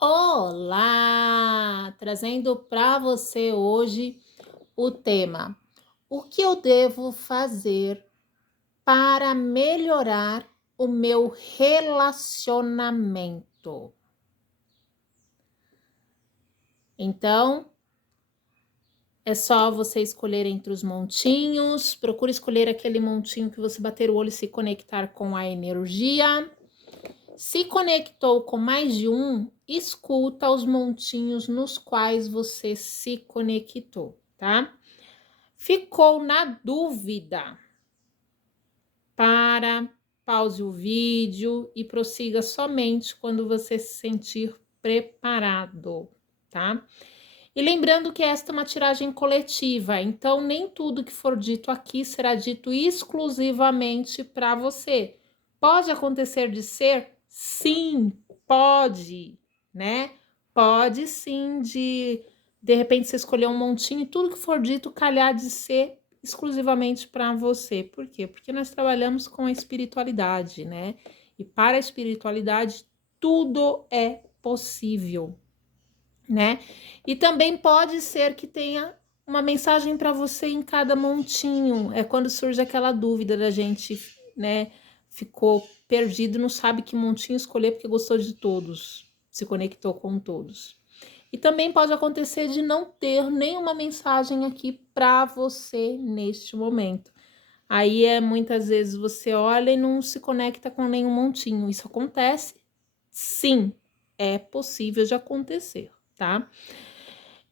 Olá! Trazendo para você hoje o tema: o que eu devo fazer para melhorar o meu relacionamento? Então, é só você escolher entre os montinhos, procure escolher aquele montinho que você bater o olho e se conectar com a energia. Se conectou com mais de um, escuta os montinhos nos quais você se conectou, tá? Ficou na dúvida? Para, pause o vídeo e prossiga somente quando você se sentir preparado, tá? E lembrando que esta é uma tiragem coletiva, então nem tudo que for dito aqui será dito exclusivamente para você. Pode acontecer de ser? Sim, pode, né? Pode sim de repente você escolher um montinho e tudo que for dito calhar de ser exclusivamente para você. Por quê? Porque nós trabalhamos com a espiritualidade, né? E para a espiritualidade tudo é possível, né? E também pode ser que tenha uma mensagem para você em cada montinho. É quando surge aquela dúvida da gente, né? Ficou perdido, não sabe que montinho escolher porque gostou de todos, se conectou com todos. E também pode acontecer de não ter nenhuma mensagem aqui para você neste momento. Aí muitas vezes você olha e não se conecta com nenhum montinho. Isso acontece? Sim, é possível de acontecer, tá?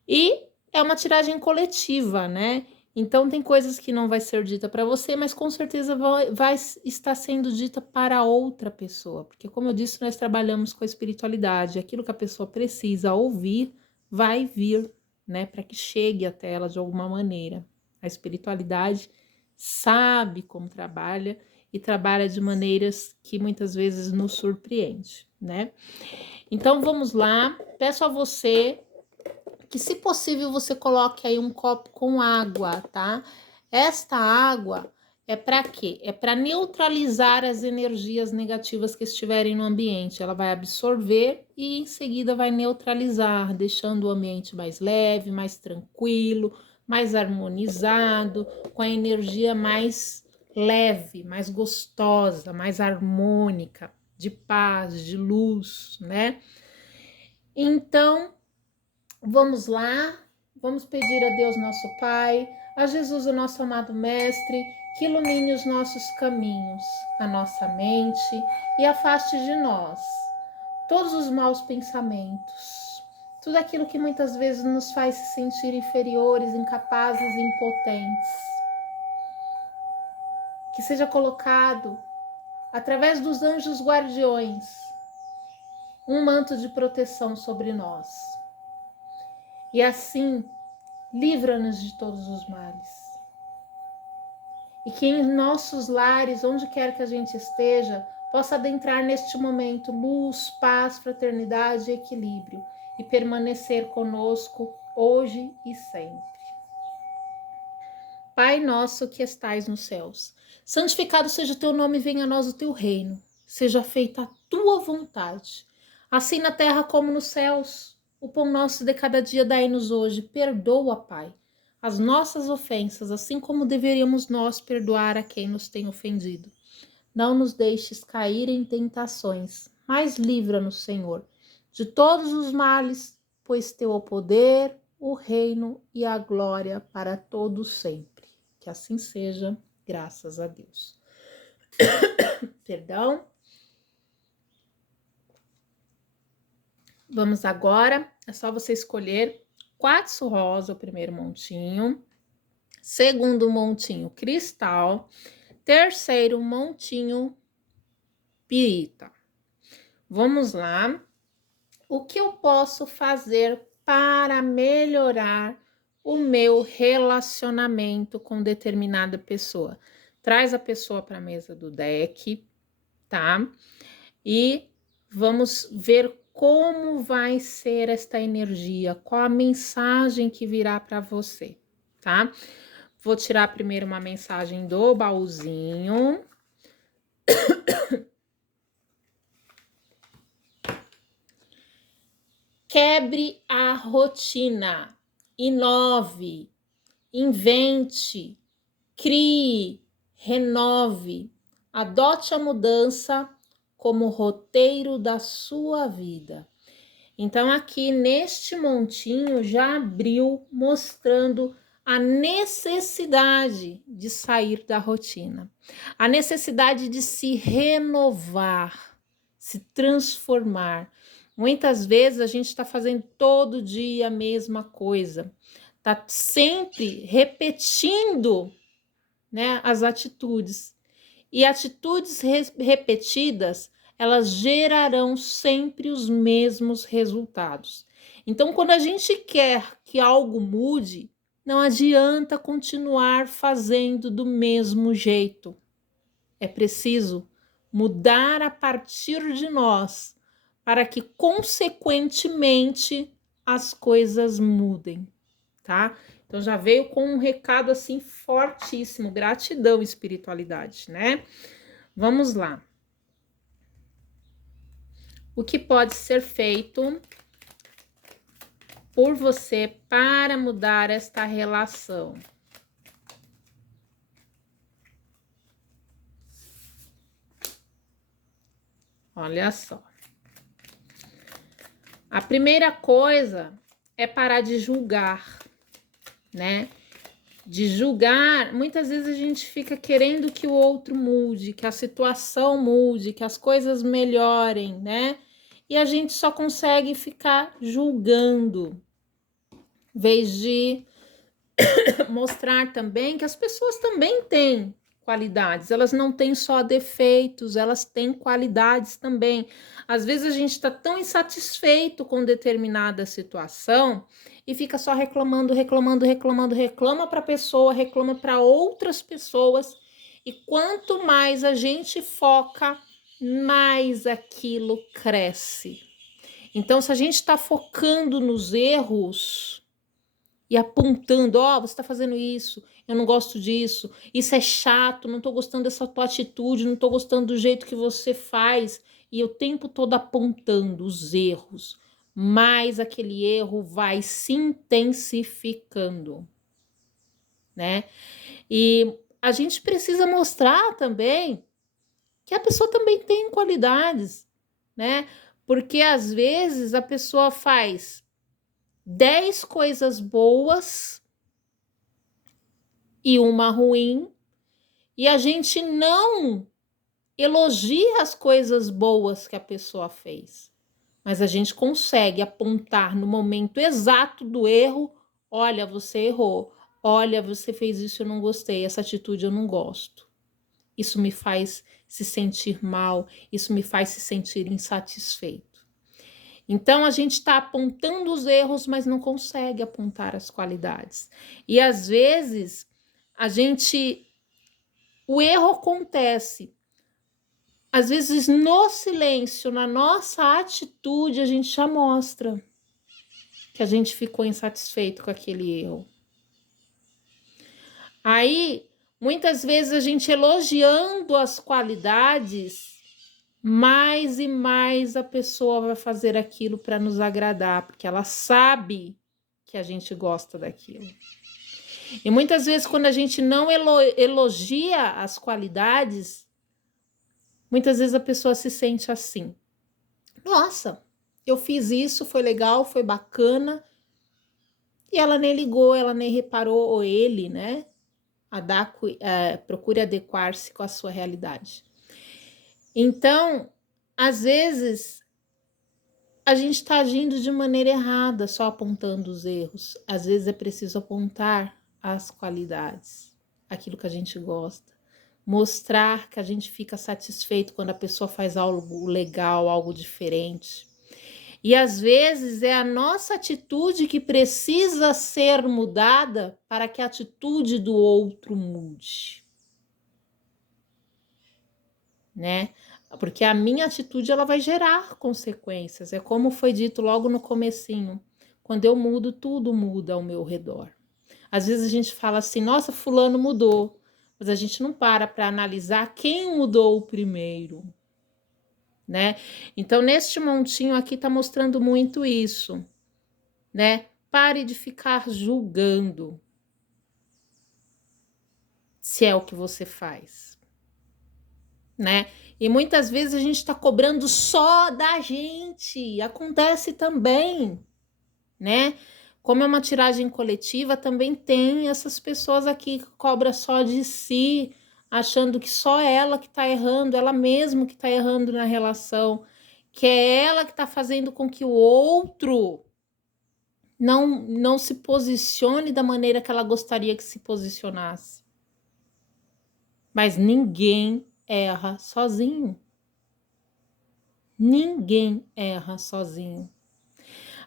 E é uma tiragem coletiva, né? Então tem coisas que não vai ser dita para você, mas com certeza vai estar sendo dita para outra pessoa, porque como eu disse, nós trabalhamos com a espiritualidade, aquilo que a pessoa precisa ouvir vai vir, né, para que chegue até ela de alguma maneira. A espiritualidade sabe como trabalha e trabalha de maneiras que muitas vezes nos surpreende, né? Então vamos lá, peço a você que, se possível, você coloque aí um copo com água, tá? Esta água é para quê? É para neutralizar as energias negativas que estiverem no ambiente. Ela vai absorver e em seguida vai neutralizar, deixando o ambiente mais leve, mais tranquilo, mais harmonizado, com a energia mais leve, mais gostosa, mais harmônica, de paz, de luz, né? Então, vamos lá, vamos pedir a Deus nosso Pai, a Jesus o nosso amado Mestre, que ilumine os nossos caminhos, a nossa mente e afaste de nós todos os maus pensamentos, tudo aquilo que muitas vezes nos faz se sentir inferiores, incapazes e impotentes. Que seja colocado, através dos anjos guardiões, um manto de proteção sobre nós. E assim, livra-nos de todos os males. E que em nossos lares, onde quer que a gente esteja, possa adentrar neste momento luz, paz, fraternidade e equilíbrio, e permanecer conosco hoje e sempre. Pai nosso que estais nos céus, santificado seja o teu nome, venha a nós o teu reino, seja feita a tua vontade, assim na terra como nos céus. O pão nosso de cada dia dai-nos hoje, perdoa, Pai, as nossas ofensas, assim como deveríamos nós perdoar a quem nos tem ofendido. Não nos deixes cair em tentações, mas livra-nos, Senhor, de todos os males, pois teu é o poder, o reino e a glória para todos sempre. Que assim seja, graças a Deus. Perdão. Vamos agora, é só você escolher quartzo rosa, o primeiro montinho, segundo montinho, cristal, terceiro montinho, pirita. Vamos lá. O que eu posso fazer para melhorar o meu relacionamento com determinada pessoa? Traz a pessoa para a mesa do deck, tá? E vamos ver como vai ser esta energia, qual a mensagem que virá para você, tá? Vou tirar primeiro uma mensagem do baúzinho. Quebre a rotina, inove, invente, crie, renove, adote a mudança como roteiro da sua vida. Então, aqui neste montinho já abriu mostrando a necessidade de sair da rotina, a necessidade de se renovar, se transformar. Muitas vezes a gente está fazendo todo dia a mesma coisa, está sempre repetindo, né, as atitudes. E atitudes repetidas, elas gerarão sempre os mesmos resultados. Então, quando a gente quer que algo mude, não adianta continuar fazendo do mesmo jeito. É preciso mudar a partir de nós, para que, consequentemente, as coisas mudem, tá? Então, já veio com um recado assim fortíssimo, gratidão, espiritualidade, né? Vamos lá. O que pode ser feito por você para mudar esta relação? Olha só. A primeira coisa é parar de julgar, né? De julgar, muitas vezes a gente fica querendo que o outro mude, que a situação mude, que as coisas melhorem, né? E a gente só consegue ficar julgando, em vez de mostrar também que as pessoas também têm qualidades, elas não têm só defeitos, elas têm qualidades também. Às vezes a gente está tão insatisfeito com determinada situação e fica só reclamando, reclama para a pessoa, reclama para outras pessoas, e quanto mais a gente foca, mais aquilo cresce. Então, se a gente está focando nos erros e apontando, ó, você está fazendo isso, eu não gosto disso, isso é chato, não estou gostando dessa tua atitude, não estou gostando do jeito que você faz, e o tempo todo apontando os erros, mais aquele erro vai se intensificando, né? E a gente precisa mostrar também que a pessoa também tem qualidades, né? Porque às vezes a pessoa faz 10 coisas boas e uma ruim, e a gente não elogia as coisas boas que a pessoa fez, mas a gente consegue apontar no momento exato do erro: olha, você errou, olha, você fez isso, eu não gostei, essa atitude eu não gosto. Isso me faz se sentir mal, isso me faz se sentir insatisfeito. Então a gente está apontando os erros, mas não consegue apontar as qualidades. E às vezes o erro acontece. Às vezes no silêncio, na nossa atitude, a gente já mostra que a gente ficou insatisfeito com aquele erro. Aí, muitas vezes a gente elogiando as qualidades, mais e mais a pessoa vai fazer aquilo para nos agradar, porque ela sabe que a gente gosta daquilo. E muitas vezes, quando a gente não elogia as qualidades, muitas vezes a pessoa se sente assim: nossa, eu fiz isso, foi legal, foi bacana, e ela nem ligou, ela nem reparou, ou ele, né? Procure adequar-se com a sua realidade. Então, às vezes, a gente está agindo de maneira errada, só apontando os erros. Às vezes é preciso apontar as qualidades, aquilo que a gente gosta. Mostrar que a gente fica satisfeito quando a pessoa faz algo legal, algo diferente. E às vezes é a nossa atitude que precisa ser mudada para que a atitude do outro mude, né? Porque a minha atitude ela vai gerar consequências. É como foi dito logo no comecinho. Quando eu mudo, tudo muda ao meu redor. Às vezes a gente fala assim: nossa, fulano mudou. Mas a gente não para analisar quem mudou primeiro. né? Então, neste montinho aqui tá mostrando muito isso, né? Pare de ficar julgando se é o que você faz, né? E muitas vezes a gente tá cobrando só da gente, acontece também, né? Como é uma tiragem coletiva, também tem essas pessoas aqui que cobra só de si, achando que só ela que tá errando, ela mesma que tá errando na relação, que é ela que tá fazendo com que o outro não se posicione da maneira que ela gostaria que se posicionasse. Mas ninguém erra sozinho. Ninguém erra sozinho.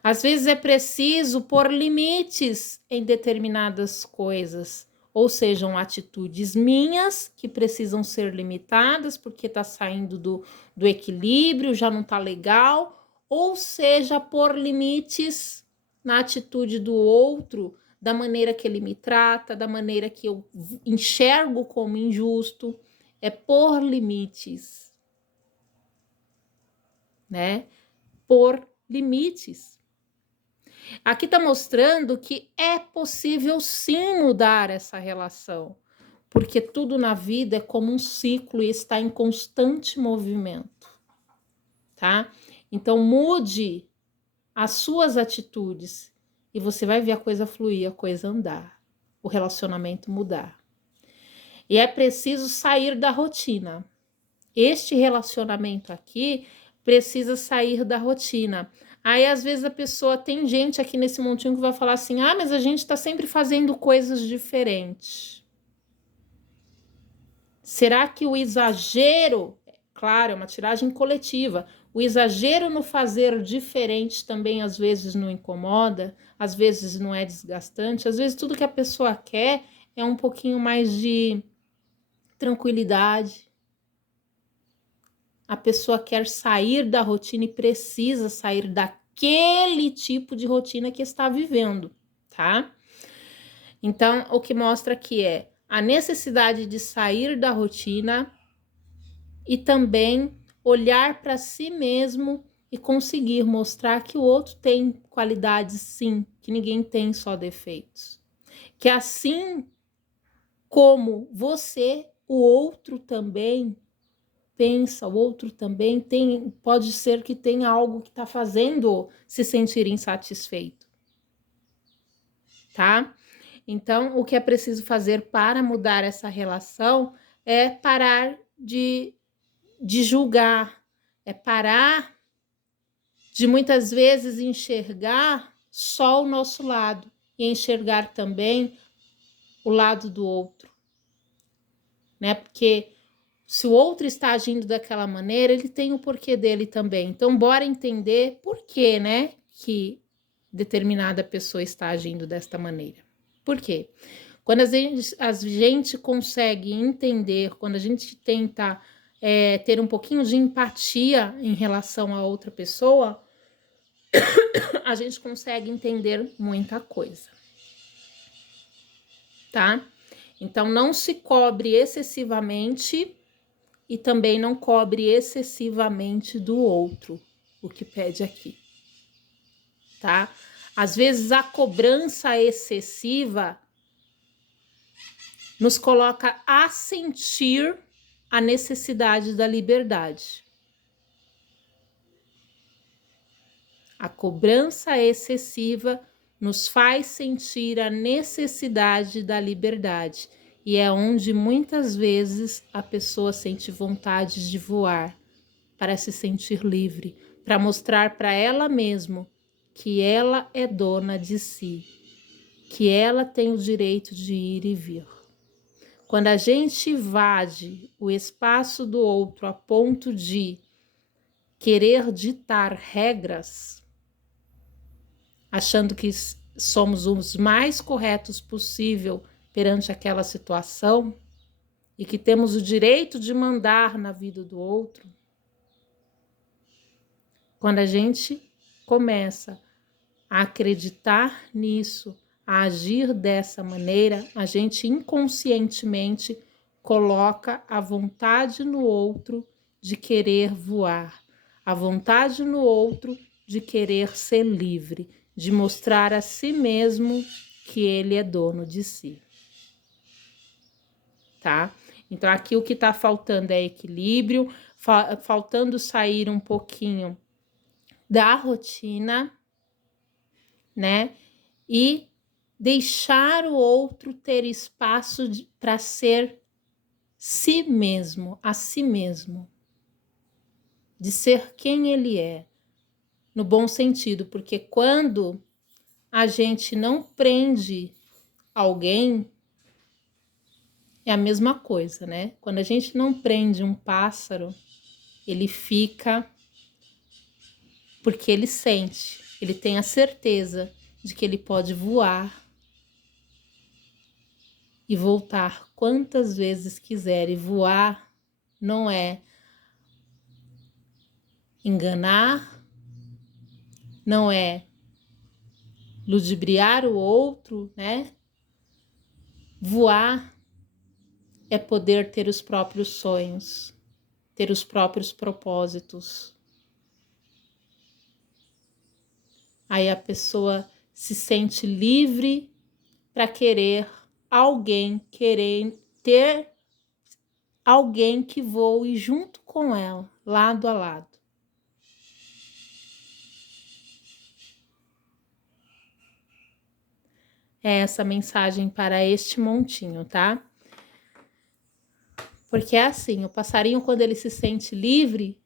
Às vezes é preciso pôr limites em determinadas coisas, ou sejam atitudes minhas que precisam ser limitadas porque está saindo do equilíbrio, já não está legal, ou seja, pôr limites na atitude do outro, da maneira que ele me trata, da maneira que eu enxergo como injusto, é pôr limites, né? Pôr limites. Aqui está mostrando que é possível sim mudar essa relação, porque tudo na vida é como um ciclo e está em constante movimento, tá? Então mude as suas atitudes e você vai ver a coisa fluir, a coisa andar, o relacionamento mudar. E é preciso sair da rotina. Este relacionamento aqui precisa sair da rotina. Aí, às vezes, a pessoa tem gente aqui nesse montinho que vai falar assim: ah, mas a gente está sempre fazendo coisas diferentes. Será que o exagero, claro, é uma tiragem coletiva, o exagero no fazer diferente também às vezes não incomoda, às vezes não é desgastante, às vezes tudo que a pessoa quer é um pouquinho mais de tranquilidade. A pessoa quer sair da rotina e precisa sair daquele tipo de rotina que está vivendo, tá? Então, o que mostra aqui é a necessidade de sair da rotina e também olhar para si mesmo e conseguir mostrar que o outro tem qualidades sim, que ninguém tem só defeitos. Que assim como você, o outro também pensa, o outro também tem, pode ser que tenha algo que está fazendo se sentir insatisfeito, tá? Então, o que é preciso fazer para mudar essa relação é parar de julgar, é parar de muitas vezes enxergar só o nosso lado e enxergar também o lado do outro, né? Porque se o outro está agindo daquela maneira, ele tem o porquê dele também. Então, bora entender por que, né, que determinada pessoa está agindo desta maneira. Por quê? Quando a gente consegue entender, quando a gente tenta ter um pouquinho de empatia em relação a outra pessoa, a gente consegue entender muita coisa, tá? Então, não se cobre excessivamente e também não cobre excessivamente do outro, o que pede aqui, tá? Às vezes a cobrança excessiva nos coloca a sentir a necessidade da liberdade. A cobrança excessiva nos faz sentir a necessidade da liberdade. E é onde muitas vezes a pessoa sente vontade de voar para se sentir livre, para mostrar para ela mesma que ela é dona de si, que ela tem o direito de ir e vir. Quando a gente invade o espaço do outro a ponto de querer ditar regras, achando que somos os mais corretos possível perante aquela situação e que temos o direito de mandar na vida do outro, quando a gente começa a acreditar nisso, a agir dessa maneira, a gente inconscientemente coloca a vontade no outro de querer voar, a vontade no outro de querer ser livre, de mostrar a si mesmo que ele é dono de si, tá? Então, aqui o que tá faltando é equilíbrio, faltando sair um pouquinho da rotina, né? E deixar o outro ter espaço para ser si mesmo, a si mesmo, de ser quem ele é, no bom sentido, porque quando a gente não prende alguém, é a mesma coisa, né? Quando a gente não prende um pássaro, ele fica porque ele sente, ele tem a certeza de que ele pode voar e voltar quantas vezes quiser. E voar não é enganar, não é ludibriar o outro, né? Voar é poder ter os próprios sonhos, ter os próprios propósitos. Aí a pessoa se sente livre para querer ter alguém que voe junto com ela, lado a lado. É essa mensagem para este montinho, tá? Porque é assim, o passarinho, quando ele se sente livre,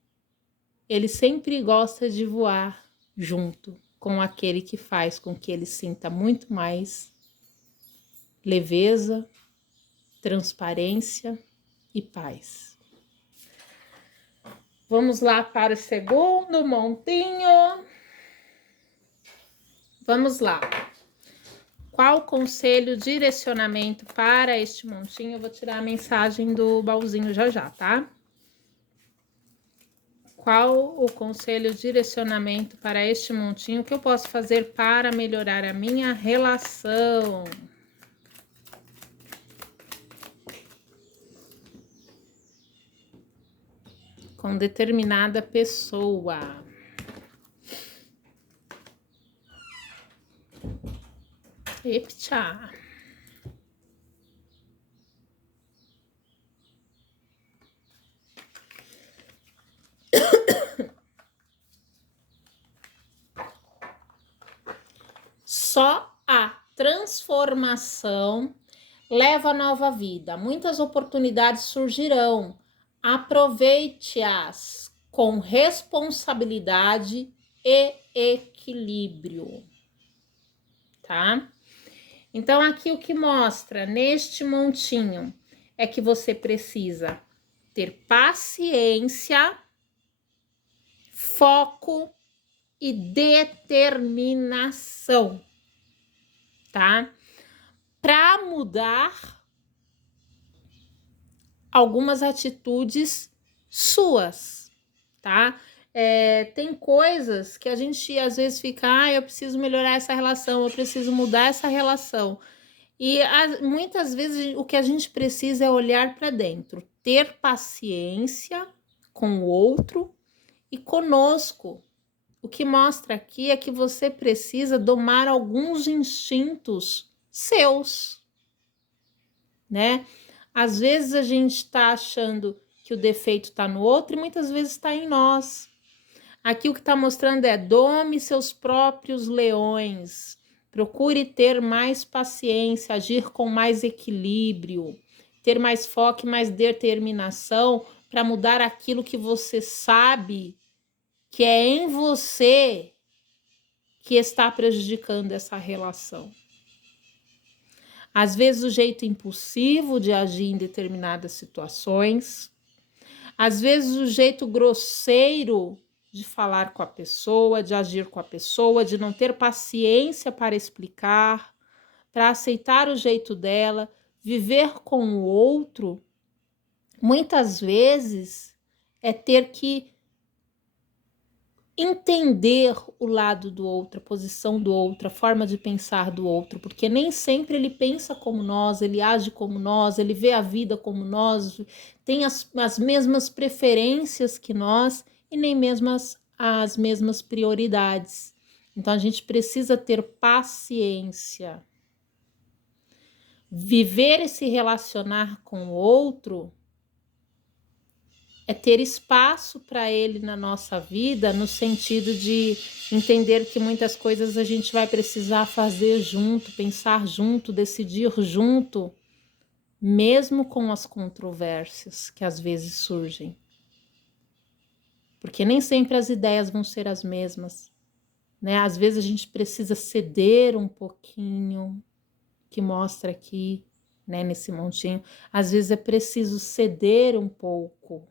ele sempre gosta de voar junto com aquele que faz com que ele sinta muito mais leveza, transparência e paz. Vamos lá para o segundo montinho. Vamos lá. Qual conselho, direcionamento para este montinho? Eu vou tirar a mensagem do baúzinho já já, tá? Qual o conselho, direcionamento para este montinho? O que eu posso fazer para melhorar a minha relação? Com determinada pessoa. Eita! Só a transformação leva a nova vida. Muitas oportunidades surgirão. Aproveite-as com responsabilidade e equilíbrio, tá? Então, aqui o que mostra neste montinho é que você precisa ter paciência, foco e determinação, tá? Para mudar algumas atitudes suas, tá? Tem coisas que a gente às vezes fica, eu preciso melhorar essa relação, eu preciso mudar essa relação. E muitas vezes o que a gente precisa é olhar para dentro, ter paciência com o outro e conosco. O que mostra aqui é que você precisa domar alguns instintos seus, né? Às vezes a gente está achando que o defeito está no outro e muitas vezes está em nós. Aqui o que está mostrando é dome seus próprios leões. Procure ter mais paciência, agir com mais equilíbrio, ter mais foco e mais determinação para mudar aquilo que você sabe que é em você que está prejudicando essa relação. Às vezes o jeito impulsivo de agir em determinadas situações, às vezes o jeito grosseiro de falar com a pessoa, de agir com a pessoa, de não ter paciência para explicar, para aceitar o jeito dela, viver com o outro, muitas vezes é ter que entender o lado do outro, a posição do outro, a forma de pensar do outro, porque nem sempre ele pensa como nós, ele age como nós, ele vê a vida como nós, tem as mesmas preferências que nós, e nem mesmo as mesmas prioridades. Então, a gente precisa ter paciência. Viver e se relacionar com o outro é ter espaço para ele na nossa vida, no sentido de entender que muitas coisas a gente vai precisar fazer junto, pensar junto, decidir junto, mesmo com as controvérsias que às vezes surgem. Porque nem sempre as ideias vão ser as mesmas, né? Às vezes a gente precisa ceder um pouquinho, que mostra aqui, né, nesse montinho. Às vezes é preciso ceder um pouco.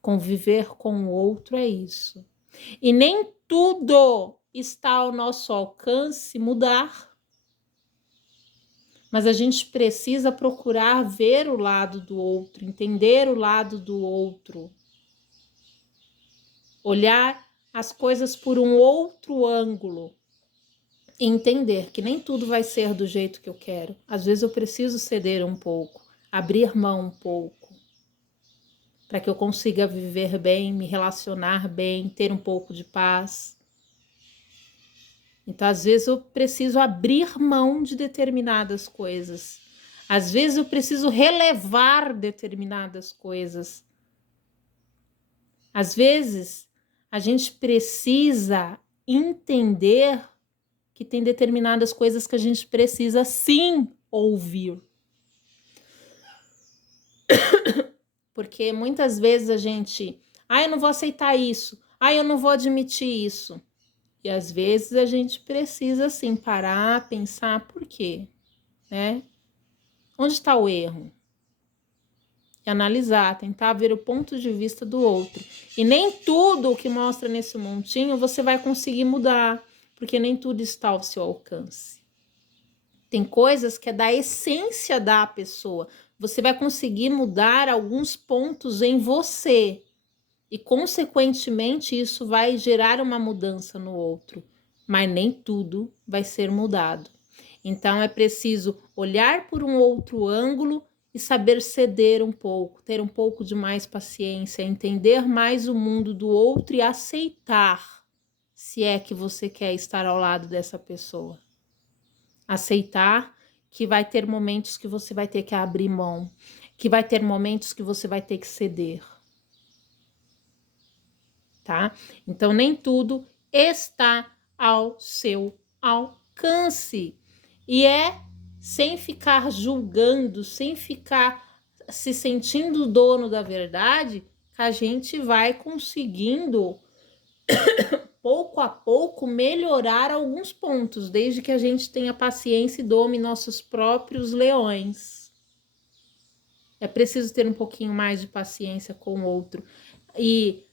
Conviver com o outro é isso. E nem tudo está ao nosso alcance mudar. Mas a gente precisa procurar ver o lado do outro, entender o lado do outro. Olhar as coisas por um outro ângulo. E entender que nem tudo vai ser do jeito que eu quero. Às vezes eu preciso ceder um pouco, abrir mão um pouco, para que eu consiga viver bem, me relacionar bem, ter um pouco de paz. Então, às vezes eu preciso abrir mão de determinadas coisas. Às vezes eu preciso relevar determinadas coisas. Às vezes a gente precisa entender que tem determinadas coisas que a gente precisa sim ouvir. Porque muitas vezes a gente, eu não vou aceitar isso, eu não vou admitir isso. E às vezes a gente precisa assim parar, pensar por quê, né? Onde está o erro? E analisar, tentar ver o ponto de vista do outro. E nem tudo o que mostra nesse montinho você vai conseguir mudar, porque nem tudo está ao seu alcance. Tem coisas que é da essência da pessoa. Você vai conseguir mudar alguns pontos em você. E, consequentemente, isso vai gerar uma mudança no outro. Mas nem tudo vai ser mudado. Então, é preciso olhar por um outro ângulo e saber ceder um pouco, ter um pouco de mais paciência, entender mais o mundo do outro e aceitar, se é que você quer estar ao lado dessa pessoa. Aceitar que vai ter momentos que você vai ter que abrir mão, que vai ter momentos que você vai ter que ceder. Tá? Então, nem tudo está ao seu alcance. E é sem ficar julgando, sem ficar se sentindo dono da verdade, que a gente vai conseguindo, pouco a pouco, melhorar alguns pontos, desde que a gente tenha paciência e dome nossos próprios leões. É preciso ter um pouquinho mais de paciência com o outro. E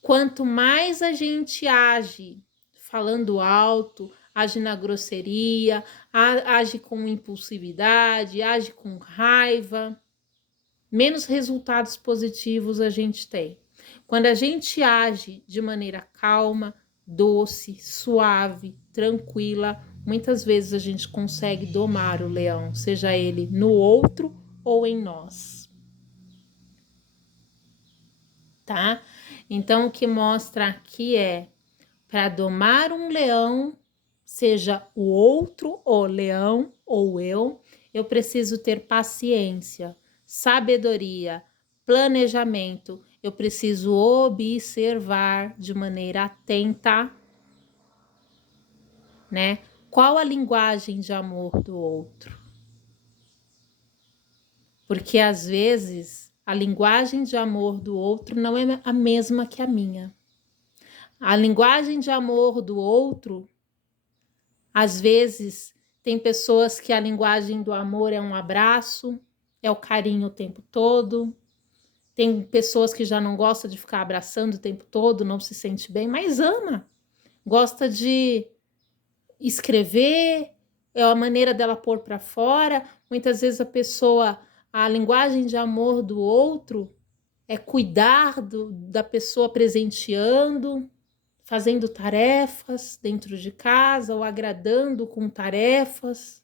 quanto mais a gente age falando alto, age na grosseria, age com impulsividade, age com raiva, menos resultados positivos a gente tem. Quando a gente age de maneira calma, doce, suave, tranquila, muitas vezes a gente consegue domar o leão, seja ele no outro ou em nós. Tá? Então, o que mostra aqui é, para domar um leão, seja o outro, o leão ou eu preciso ter paciência, sabedoria, planejamento, eu preciso observar de maneira atenta, né? Qual a linguagem de amor do outro? Porque às vezes a linguagem de amor do outro não é a mesma que a minha. A linguagem de amor do outro, às vezes, tem pessoas que a linguagem do amor é um abraço, é o carinho o tempo todo. Tem pessoas que já não gostam de ficar abraçando o tempo todo, não se sente bem, mas ama. Gosta de escrever, é a maneira dela pôr para fora. Muitas vezes a linguagem de amor do outro é cuidar da pessoa presenteando, fazendo tarefas dentro de casa ou agradando com tarefas.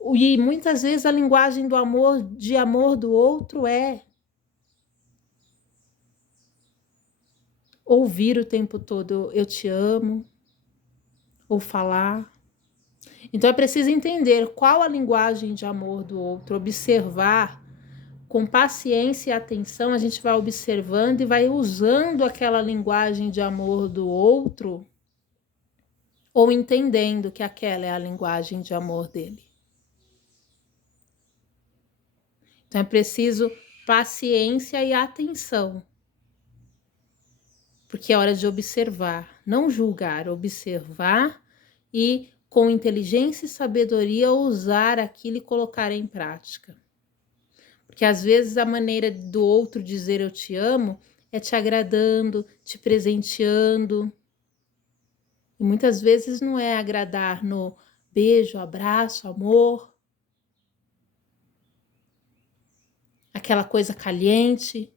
E muitas vezes a linguagem do amor, de amor do outro é ouvir o tempo todo eu te amo, ou falar. Então é preciso entender qual a linguagem de amor do outro, observar com paciência e atenção, a gente vai observando e vai usando aquela linguagem de amor do outro, ou entendendo que aquela é a linguagem de amor dele. Então é preciso paciência e atenção, porque é hora de observar, não julgar, observar e com inteligência e sabedoria usar aquilo e colocar em prática. Porque às vezes a maneira do outro dizer eu te amo é te agradando, te presenteando. E muitas vezes não é agradar no beijo, abraço, amor, aquela coisa caliente.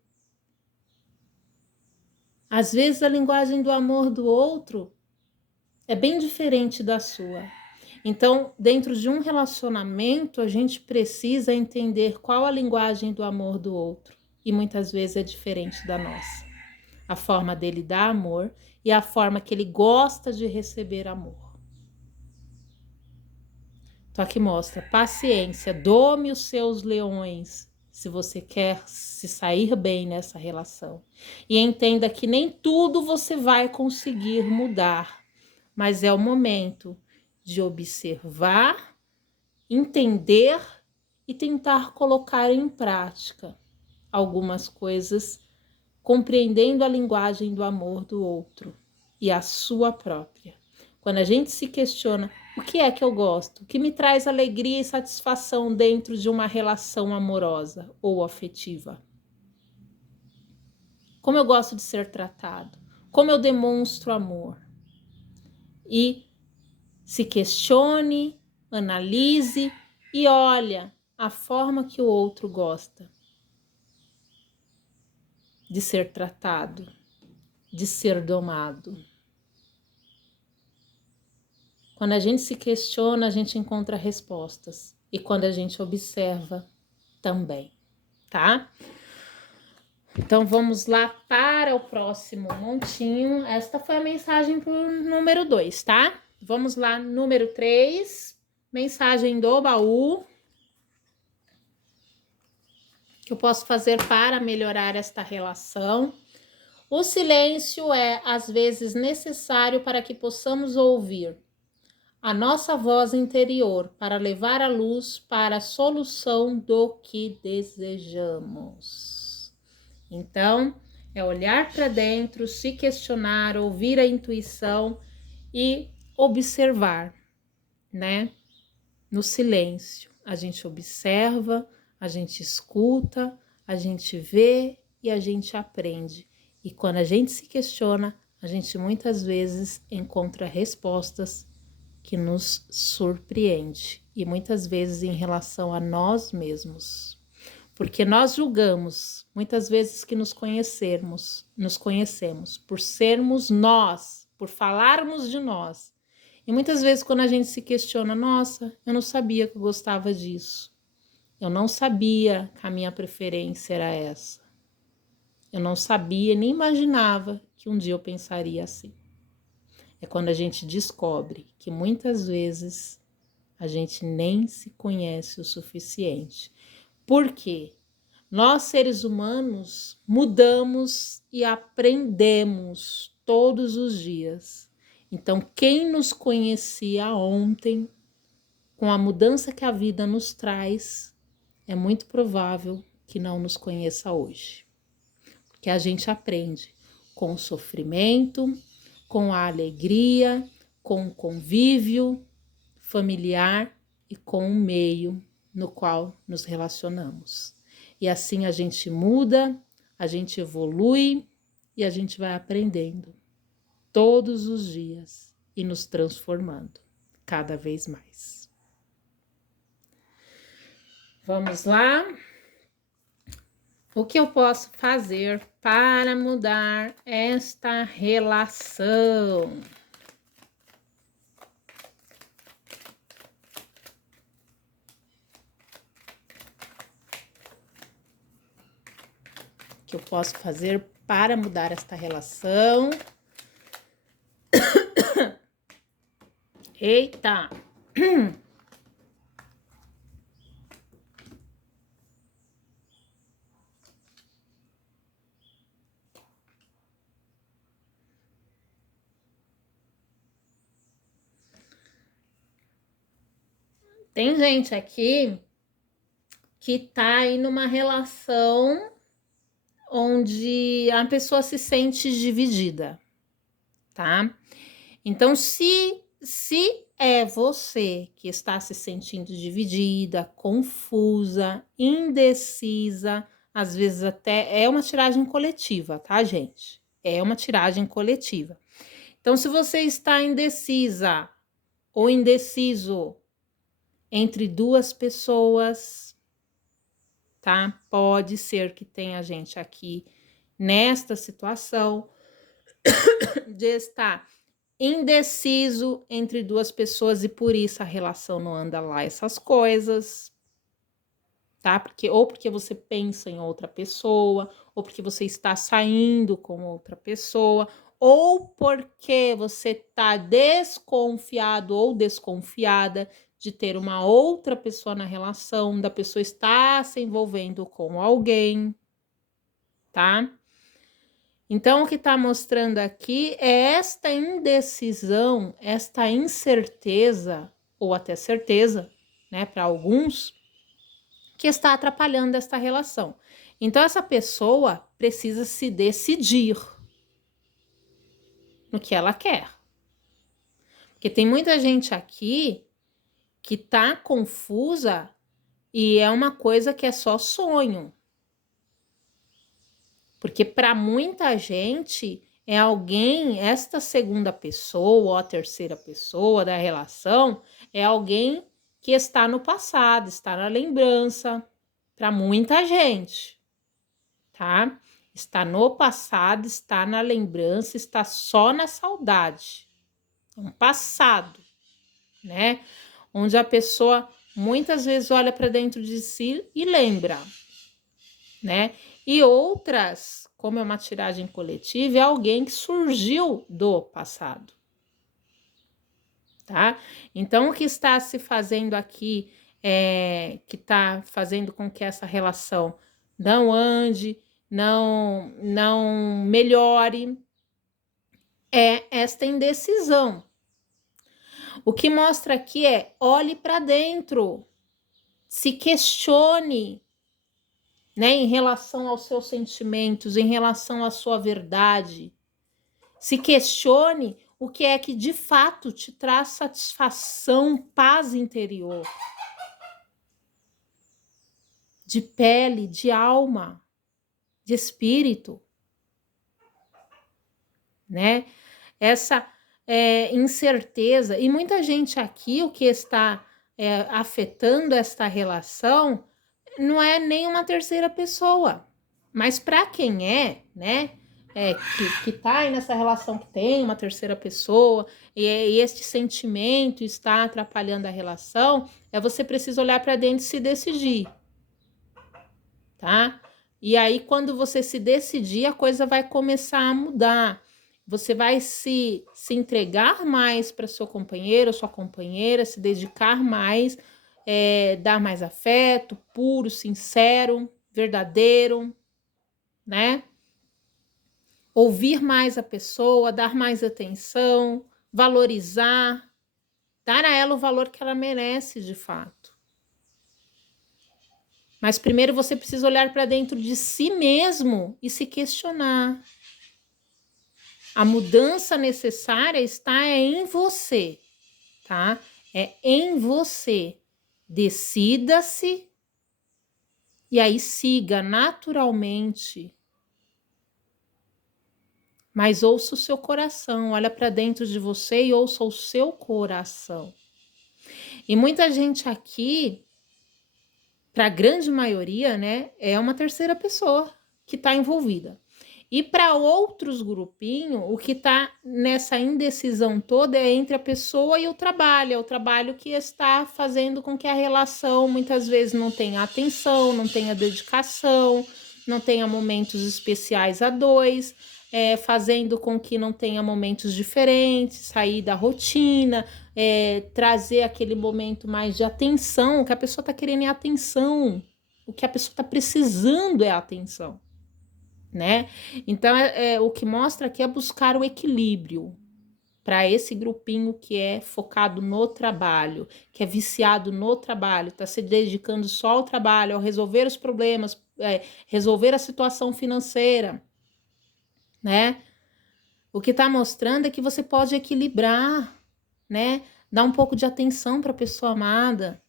Às vezes a linguagem do amor do outro é bem diferente da sua. Então, dentro de um relacionamento, a gente precisa entender qual a linguagem do amor do outro. E muitas vezes é diferente da nossa. A forma dele dar amor e a forma que ele gosta de receber amor. Então aqui mostra paciência, dome os seus leões, se você quer se sair bem nessa relação. E entenda que nem tudo você vai conseguir mudar, mas é o momento de observar, entender e tentar colocar em prática algumas coisas, compreendendo a linguagem do amor do outro e a sua própria. Quando a gente se questiona o que é que eu gosto, o que me traz alegria e satisfação dentro de uma relação amorosa ou afetiva. Como eu gosto de ser tratado, como eu demonstro amor. E se questione, analise e olha a forma que o outro gosta de ser tratado, de ser domado. Quando a gente se questiona, a gente encontra respostas. E quando a gente observa, também, tá? Então, vamos lá para o próximo montinho. Esta foi a mensagem para o número 2, tá? Vamos lá, número 3, mensagem do baú. Que eu posso fazer para melhorar esta relação. O silêncio é, às vezes, necessário para que possamos ouvir a nossa voz interior, para levar a luz para a solução do que desejamos. Então, é olhar para dentro, se questionar, ouvir a intuição e observar, né? No silêncio, a gente observa, a gente escuta, a gente vê e a gente aprende. E quando a gente se questiona, a gente muitas vezes encontra respostas que nos surpreende e muitas vezes em relação a nós mesmos. Porque nós julgamos muitas vezes que nos conhecemos por sermos nós, por falarmos de nós. E muitas vezes quando a gente se questiona, nossa, eu não sabia que eu gostava disso. Eu não sabia que a minha preferência era essa. Eu não sabia, nem imaginava que um dia eu pensaria assim. É quando a gente descobre que muitas vezes a gente nem se conhece o suficiente. Por quê? Nós, seres humanos, mudamos e aprendemos todos os dias. Então, quem nos conhecia ontem, com a mudança que a vida nos traz, é muito provável que não nos conheça hoje. Porque a gente aprende com o sofrimento, com a alegria, com o convívio familiar e com o meio no qual nos relacionamos. E assim a gente muda, a gente evolui e a gente vai aprendendo todos os dias e nos transformando cada vez mais. Vamos lá? O que eu posso fazer para mudar esta relação? que eu posso fazer para mudar esta relação? Eita! Tem gente aqui que tá aí numa relação onde a pessoa se sente dividida, tá? Então, se é você que está se sentindo dividida, confusa, indecisa, às vezes até é uma tiragem coletiva, tá, gente? É uma tiragem coletiva. Então, se você está indecisa ou indeciso entre duas pessoas, tá? Pode ser que tenha gente aqui nesta situação de estar indeciso entre duas pessoas e por isso a relação não anda lá, essas coisas, tá? Porque você pensa em outra pessoa, ou porque você está saindo com outra pessoa, ou porque você tá desconfiado ou desconfiada de ter uma outra pessoa na relação, da pessoa estar se envolvendo com alguém, tá? Então, o que está mostrando aqui é esta indecisão, esta incerteza, ou até certeza, né, para alguns, que está atrapalhando esta relação. Então, essa pessoa precisa se decidir no que ela quer. Porque tem muita gente aqui que tá confusa e é uma coisa que é só sonho. Porque para muita gente é alguém, esta segunda pessoa ou a terceira pessoa da relação, é alguém que está no passado, está na lembrança, para muita gente, tá? Está no passado, está na lembrança, está só na saudade. É um passado, né? Onde a pessoa muitas vezes olha para dentro de si e lembra, né? E outras, como é uma tiragem coletiva, é alguém que surgiu do passado, tá? Então, o que está se fazendo aqui, que está fazendo com que essa relação não ande, não melhore, é esta indecisão. O que mostra aqui é, olhe para dentro, se questione, né, em relação aos seus sentimentos, em relação à sua verdade. Se questione o que é que de fato te traz satisfação, paz interior, de pele, de alma, de espírito, né? Essa incerteza, e muita gente aqui, o que está afetando esta relação não é nem uma terceira pessoa, mas para quem né, que tá aí nessa relação que tem uma terceira pessoa e este sentimento está atrapalhando a relação, você precisa olhar para dentro e se decidir, tá? E aí, quando você se decidir, a coisa vai começar a mudar. Você vai se entregar mais para seu companheiro, sua companheira, se dedicar mais, dar mais afeto, puro, sincero, verdadeiro, né? Ouvir mais a pessoa, dar mais atenção, valorizar, dar a ela o valor que ela merece de fato. Mas primeiro você precisa olhar para dentro de si mesmo e se questionar. A mudança necessária está em você, tá? É em você. Decida-se e aí siga naturalmente. Mas ouça o seu coração, olha para dentro de você e ouça o seu coração. E muita gente aqui, para a grande maioria, né, é uma terceira pessoa que está envolvida. E para outros grupinhos, o que está nessa indecisão toda é entre a pessoa e o trabalho. É o trabalho que está fazendo com que a relação muitas vezes não tenha atenção, não tenha dedicação, não tenha momentos especiais a dois, fazendo com que não tenha momentos diferentes, sair da rotina, trazer aquele momento mais de atenção. O que a pessoa está querendo é atenção, o que a pessoa está precisando é atenção, né? Então, o que mostra aqui é buscar o equilíbrio para esse grupinho que é focado no trabalho, que é viciado no trabalho, está se dedicando só ao trabalho, ao resolver os problemas, resolver a situação financeira, né? O que está mostrando é que você pode equilibrar, né? Dar um pouco de atenção para a pessoa amada,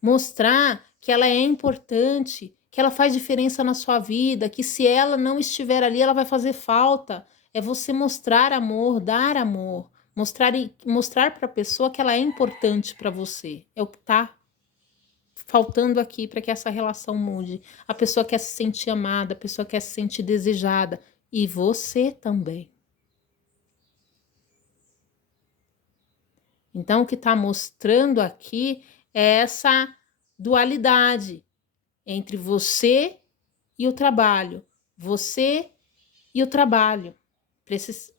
mostrar que ela é importante, que ela faz diferença na sua vida, que se ela não estiver ali, ela vai fazer falta. É você mostrar amor, dar amor, mostrar para a pessoa que ela é importante para você. É o que está faltando aqui para que essa relação mude. A pessoa quer se sentir amada, a pessoa quer se sentir desejada. E você também. Então, o que está mostrando aqui é essa dualidade entre você e o trabalho. Você e o trabalho.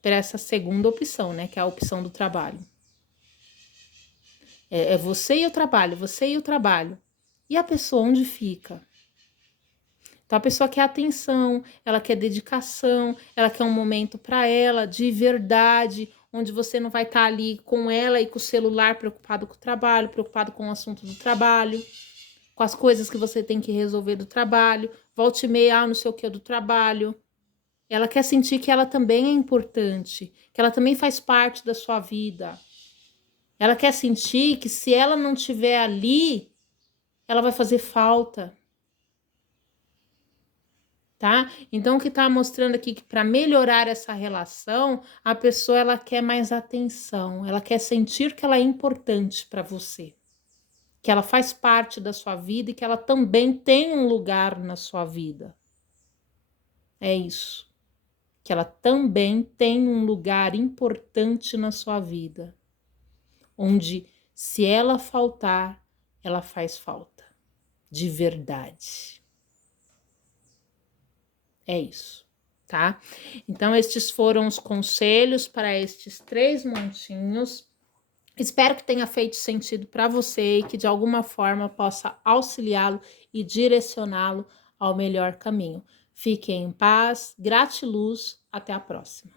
Para essa segunda opção, né? Que é a opção do trabalho. É você e o trabalho, você e o trabalho. E a pessoa onde fica? Então a pessoa quer atenção, ela quer dedicação, ela quer um momento para ela, de verdade, onde você não vai estar ali com ela e com o celular preocupado com o trabalho, preocupado com o assunto do trabalho, com as coisas que você tem que resolver do trabalho, volte e meia, não sei o que do trabalho. Ela quer sentir que ela também é importante, que ela também faz parte da sua vida. Ela quer sentir que se ela não estiver ali, ela vai fazer falta. Tá? Então, o que está mostrando aqui que para melhorar essa relação, a pessoa ela quer mais atenção, ela quer sentir que ela é importante para você, que ela faz parte da sua vida e que ela também tem um lugar na sua vida. É isso. Que ela também tem um lugar importante na sua vida, onde se ela faltar, ela faz falta, de verdade. É isso, tá? Então, estes foram os conselhos para estes 3 montinhos. Espero que tenha feito sentido para você e que de alguma forma possa auxiliá-lo e direcioná-lo ao melhor caminho. Fiquem em paz, gratiluz, até a próxima.